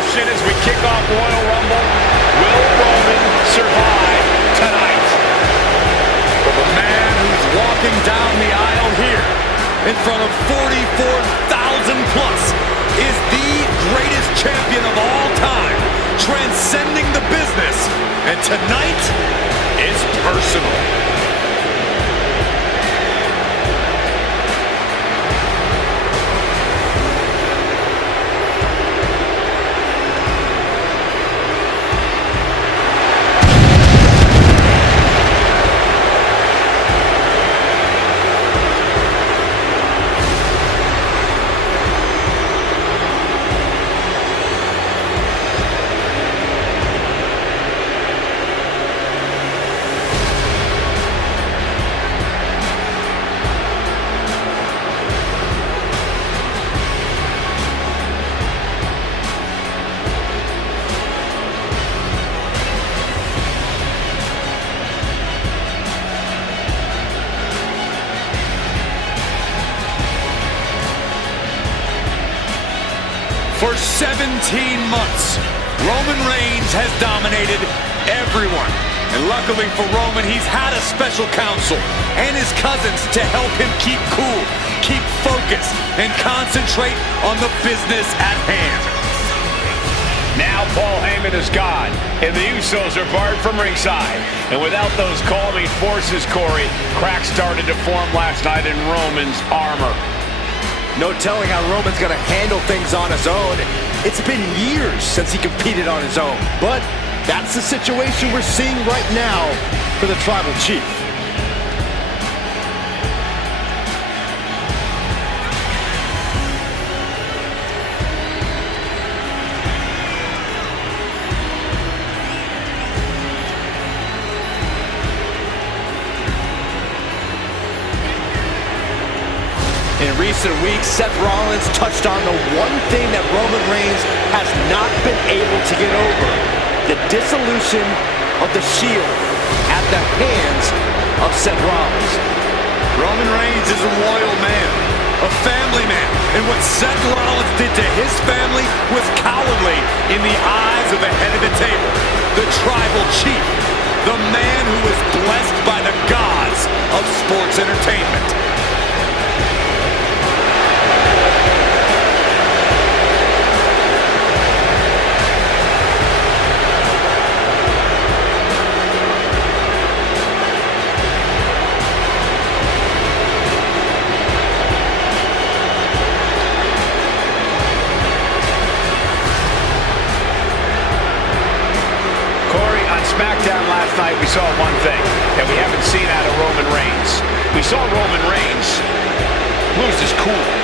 question as we kick off Royal Rumble. Will Roman survive tonight? Well, the man who's walking down the aisle here in front of 44,000 plus is the greatest champion of all time, transcending the business. And tonight is personal. For 17 months, Roman Reigns has dominated everyone. And luckily for Roman, he's had a special counsel and his cousins to help him keep cool, keep focused, and concentrate on the business at hand. Now Paul Heyman is gone, and the Usos are barred from ringside. And without those calming forces, Corey, cracks started to form last night in Roman's armor. No telling how Roman's going to handle things on his own. It's been years since he competed on his own. But that's the situation we're seeing right now for the Tribal Chief. In recent weeks, Seth Rollins touched on the one thing that Roman Reigns has not been able to get over: the dissolution of the Shield at the hands of Seth Rollins. Roman Reigns is a loyal man, a family man, and what Seth Rollins did to his family was cowardly in the eyes of the head of the table, the Tribal Chief, the man who was blessed by the gods of sports entertainment. SmackDown last night, we saw one thing that we haven't seen out of Roman Reigns. We saw Roman Reigns lose his cool.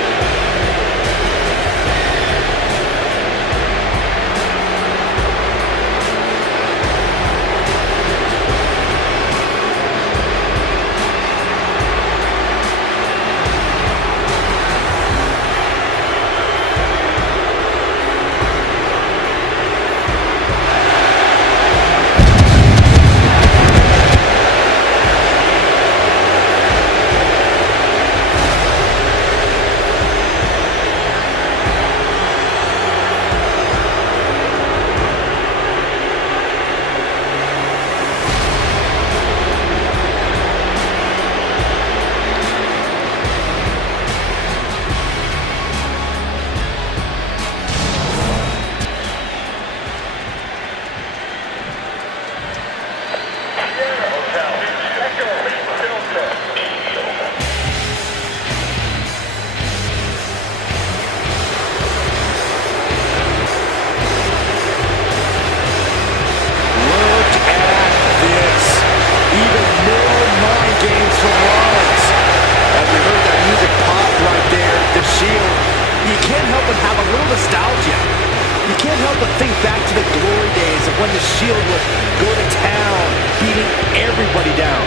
when the Shield would go to town, beating everybody down.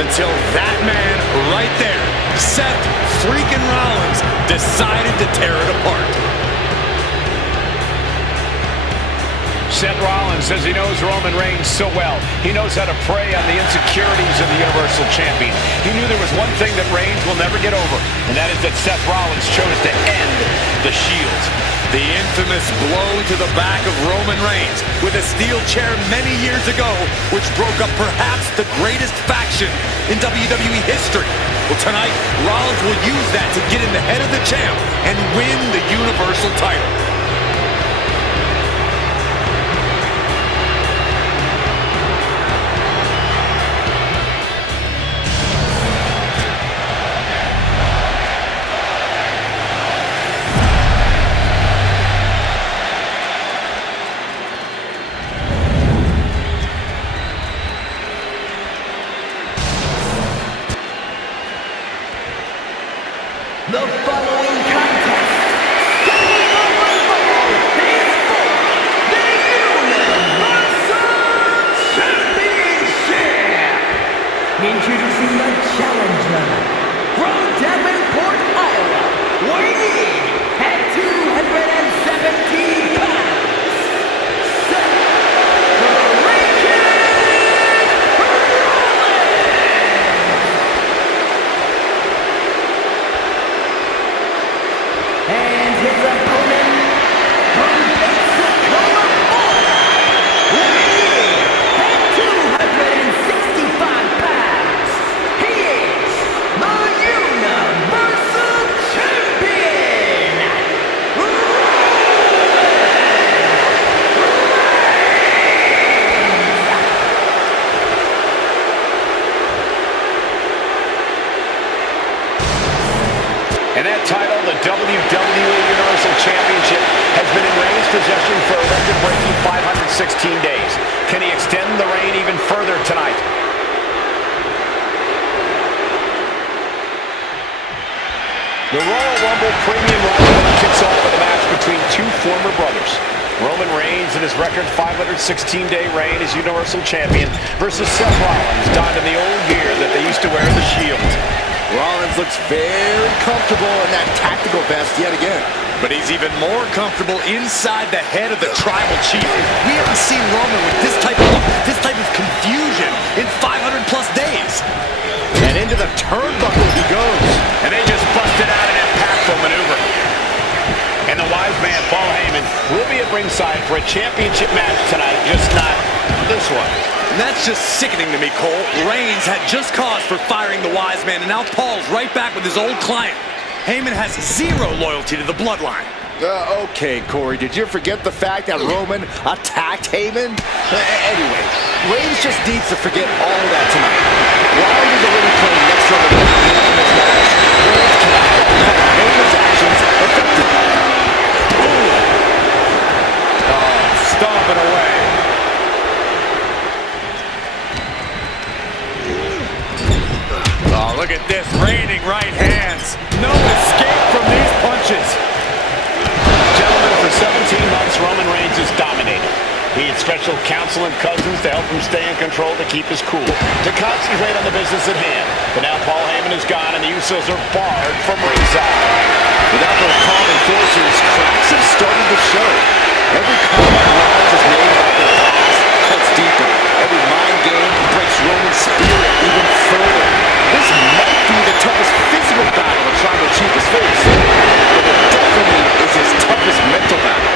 Until that man right there, Seth freaking Rollins, decided to tear it apart. Seth Rollins says he knows Roman Reigns so well. He knows how to prey on the insecurities of the Universal Champion. He knew there was one thing that Reigns will never get over, and that is that Seth Rollins chose to end the Shield. The infamous blow to the back of Roman Reigns with a steel chair many years ago, which broke up perhaps the greatest faction in WWE history. Well, tonight, Rollins will use that to get in the head of the champ and win the Universal title. The following contest, scheduled for one fall, is for the Universal Championship. Introducing the challenger from Davenport, Iowa, weighing in at 217 pounds, Seth Rollins. And his opponent from Pensacola, Florida, weighing at 265 pounds, he is the Universal Champion, And that title, the WWE Universal Championship, has been in Reigns' possession for a record-breaking 516 days. Can he extend the reign even further tonight? The Royal Rumble Premium Rivalry kicks off with a match between two former brothers. Roman Reigns in his record 516-day reign as Universal Champion versus Seth Rollins, donned in the old gear that they used to wear in the Shield. Rollins looks very comfortable in that tactical vest yet again. But he's even more comfortable inside the head of the Tribal Chief. We haven't seen Roman with this type of confusion in 500 plus days. And into the turnbuckle he goes. And they just busted out an impactful maneuver. And the wise man, Paul Heyman, will be at ringside for a championship match tonight, just not this one. And that's just sickening to me, Cole. Reigns had just cause for firing the wise man, and now Paul's right back with his old client. Heyman has zero loyalty to the bloodline. Okay, Corey, did you forget the fact that Roman attacked Heyman? Anyway, Reigns just needs to forget all of that tonight. Rollins is already playing next to him in this match. Reigns cannot let Heyman's actions affect him. Oh, stomping away. Oh, look at this, raining right hands. No escape from these punches. Gentlemen, for 17 months, Roman Reigns has dominated. He had special counsel and cousins to help him stay in control, to keep his cool, to concentrate on the business at hand. But now Paul Heyman is gone, and the Usos are barred from ringside. Without those calming forces, cracks have started to show. Every comment Rollins has made about their past cuts deeper. Every mind game breaks Roman's spirit even further. This might be the toughest physical battle the Tribal Chief has faced, but it definitely is his toughest mental battle.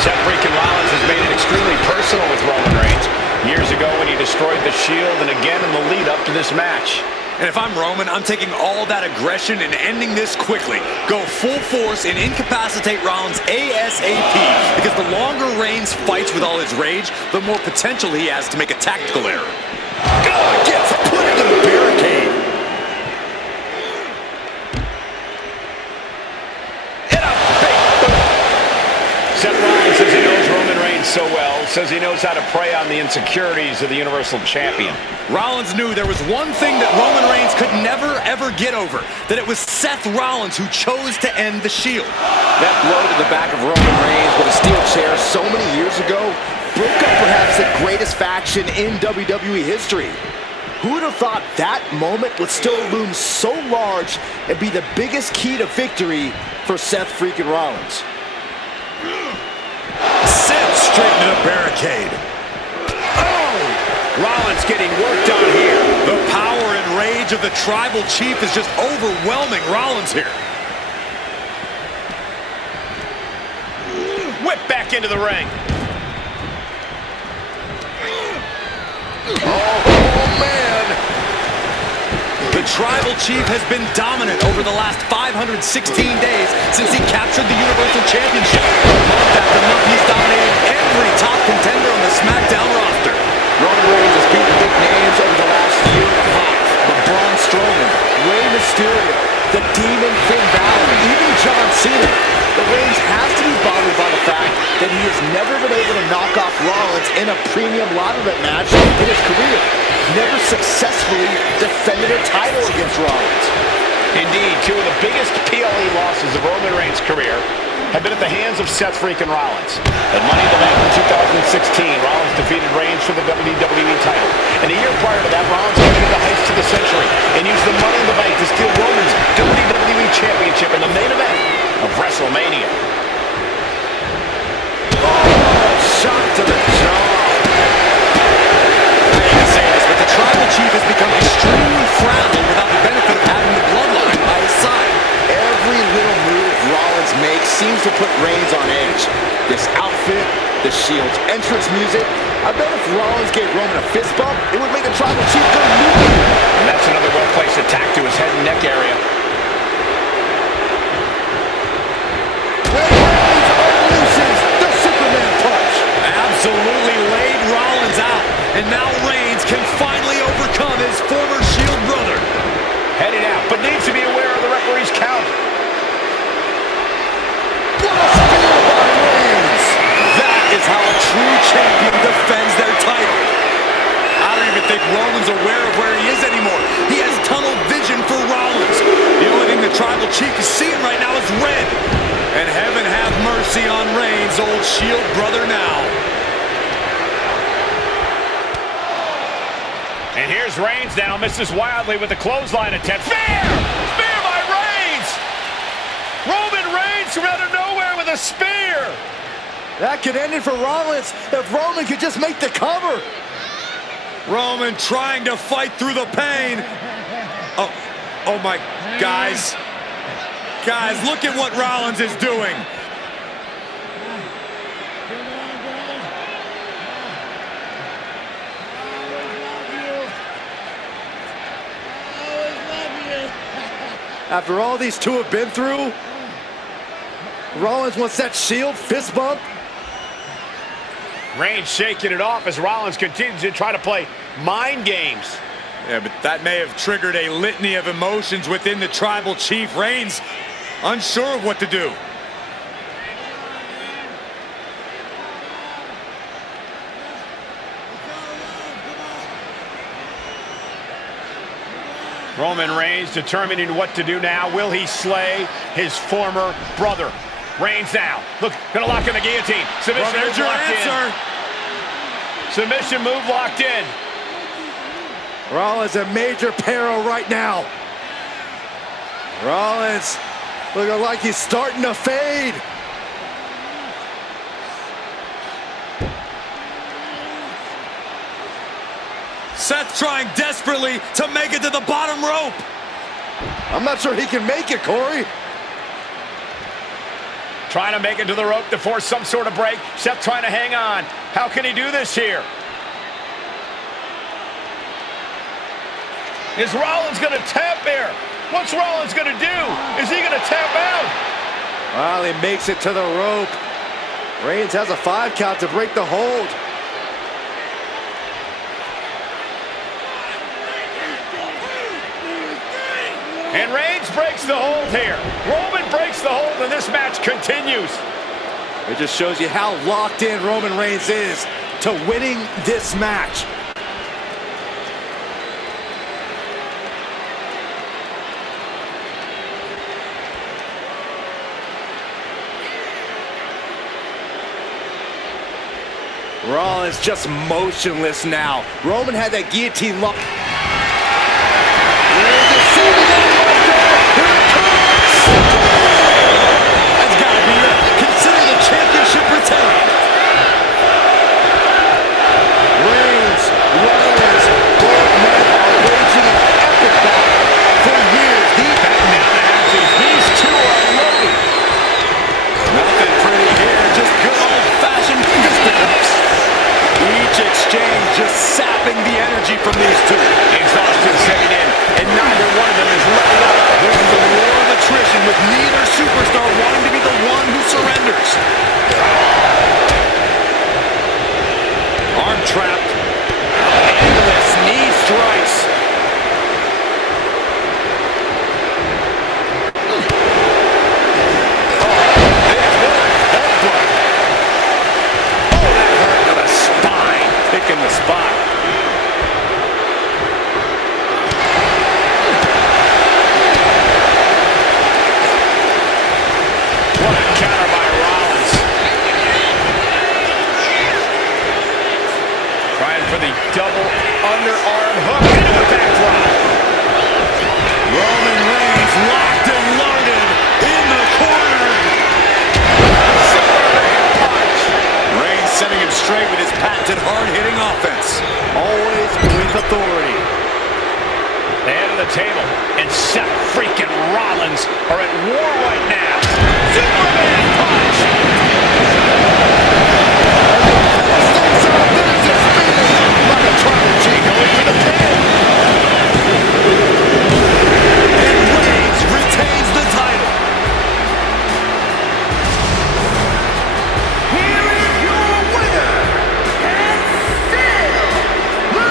Seth freaking Rollins has made it extremely personal with Roman Reigns. Years ago when he destroyed the Shield, and again in the lead-up to this match. And if I'm Roman, I'm taking all that aggression and ending this quickly. Go full force and incapacitate Rollins ASAP. Because the longer Reigns fights with all his rage, the more potential he has to make a tactical error. Gets put into the barricade. Seth Rollins says he knows Roman Reigns so well, says he knows how to prey on the insecurities of the Universal Champion. Rollins knew there was one thing that Roman Reigns could never, ever get over. That it was Seth Rollins who chose to end the Shield. That blow to the back of Roman Reigns with a steel chair so many years ago broke up perhaps the greatest faction in WWE history. Who would have thought that moment would still loom so large and be the biggest key to victory for Seth freaking Rollins? Seth straight into the barricade. Rollins getting worked on here. The power and rage of the Tribal Chief is just overwhelming Rollins here. Whip back into the ring. Oh, man. The Tribal Chief has been dominant over the last 516 days since he captured the Universal Championship. Month after month, he's dominated every top contender on the SmackDown roster. Roman Reigns has beaten big names over the last year and a half. But Braun Strowman, Rey Mysterio, the Demon Finn Balor, even John Cena. But Reigns has to be bothered by the fact that he has never been able to knock off Rollins in a premium ladder match in his career. Never successfully defended a title against Rollins. Indeed, two of the biggest PLE losses of Roman Reigns' career have been at the hands of Seth freaking Rollins. At Money in the Bank in 2016, Rollins defeated Reigns for the WWE title. And a year prior to that, Rollins committed the heist to the century and used the Money in the Bank to steal Roman's WWE Championship in the main event of WrestleMania. Oh, shot to the jaw. I hate to say this, but the Tribal Chief has become extremely fragile without the benefit of having the bloodline by his side. Every little move Rollins makes seems to put Reigns on edge. This outfit, the Shield's entrance music. I bet if Rollins gave Roman a fist bump, it would make the Tribal Chief go nuclear. And that's another well-placed attack to his head and neck area. Reigns unleashes the Superman punch. Absolutely laid Rollins out. And now Reigns can finally overcome his former Shield brother. Heading out, but needs to be aware of the referee's count. What a spear by Reigns. That is how a true champion defends their title. I don't even think Roman's aware of where he is anymore. He has tunnel vision for Rollins. The only thing the Tribal Chief is seeing right now is red. And heaven have mercy on Reigns, old Shield brother now. And here's Reigns now, misses wildly with the clothesline attempt. Spear! Spear by Reigns! Roman Reigns from out of nowhere with a spear! That could end it for Rollins if Roman could just make the cover. Roman trying to fight through the pain. Oh my, guys. Guys, look at what Rollins is doing. After all these two have been through, Rollins wants that Shield fist bump. Reigns shaking it off as Rollins continues to try to play mind games. Yeah, but that may have triggered a litany of emotions within the Tribal Chief. Reigns unsure of what to do. Roman Reigns determining what to do now. Will he slay his former brother? Reigns now. Look, gonna lock in the guillotine. Submission Well, there's move your locked answer. in. Submission move locked in. Rollins in major peril right now. Rollins looking like he's starting to fade. Seth trying desperately to make it to the bottom rope. I'm not sure he can make it, Corey. Trying to make it to the rope to force some sort of break. Seth trying to hang on. How can he do this here? Is Rollins going to tap here? What's Rollins going to do? Is he going to tap out? Well, he makes it to the rope. Reigns has a 5 count to break the hold. And Reigns breaks the hold here. Roman breaks the hold and this match continues. It just shows you how locked in Roman Reigns is to winning this match. Rollins just motionless now. Roman had that guillotine lock. That's gotta be it. Consider the championship retained. energy from these two. Exhaustion setting in, and neither one of them is letting up. This is a war of attrition with neither superstar wanting to be the one who surrenders. Arm trapped. Endless knee strikes. In the spot. What a counter by Rollins. Trying for the double underarm hook into the backdrop. Roman Reigns locked and loaded in the corner. Superman punch. Reigns setting him straight with his patented hard-hitting offense. Always with authority. The head of the table and Seth freaking Rollins are at war right now. Superman punch. Like a tribal chief going for the pin. And Reigns retains the title. Here is your winner, and still the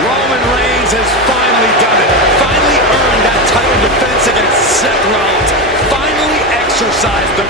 Roman Reigns has finally done it. Finally earned that title defense against Seth Rollins. Finally exercised the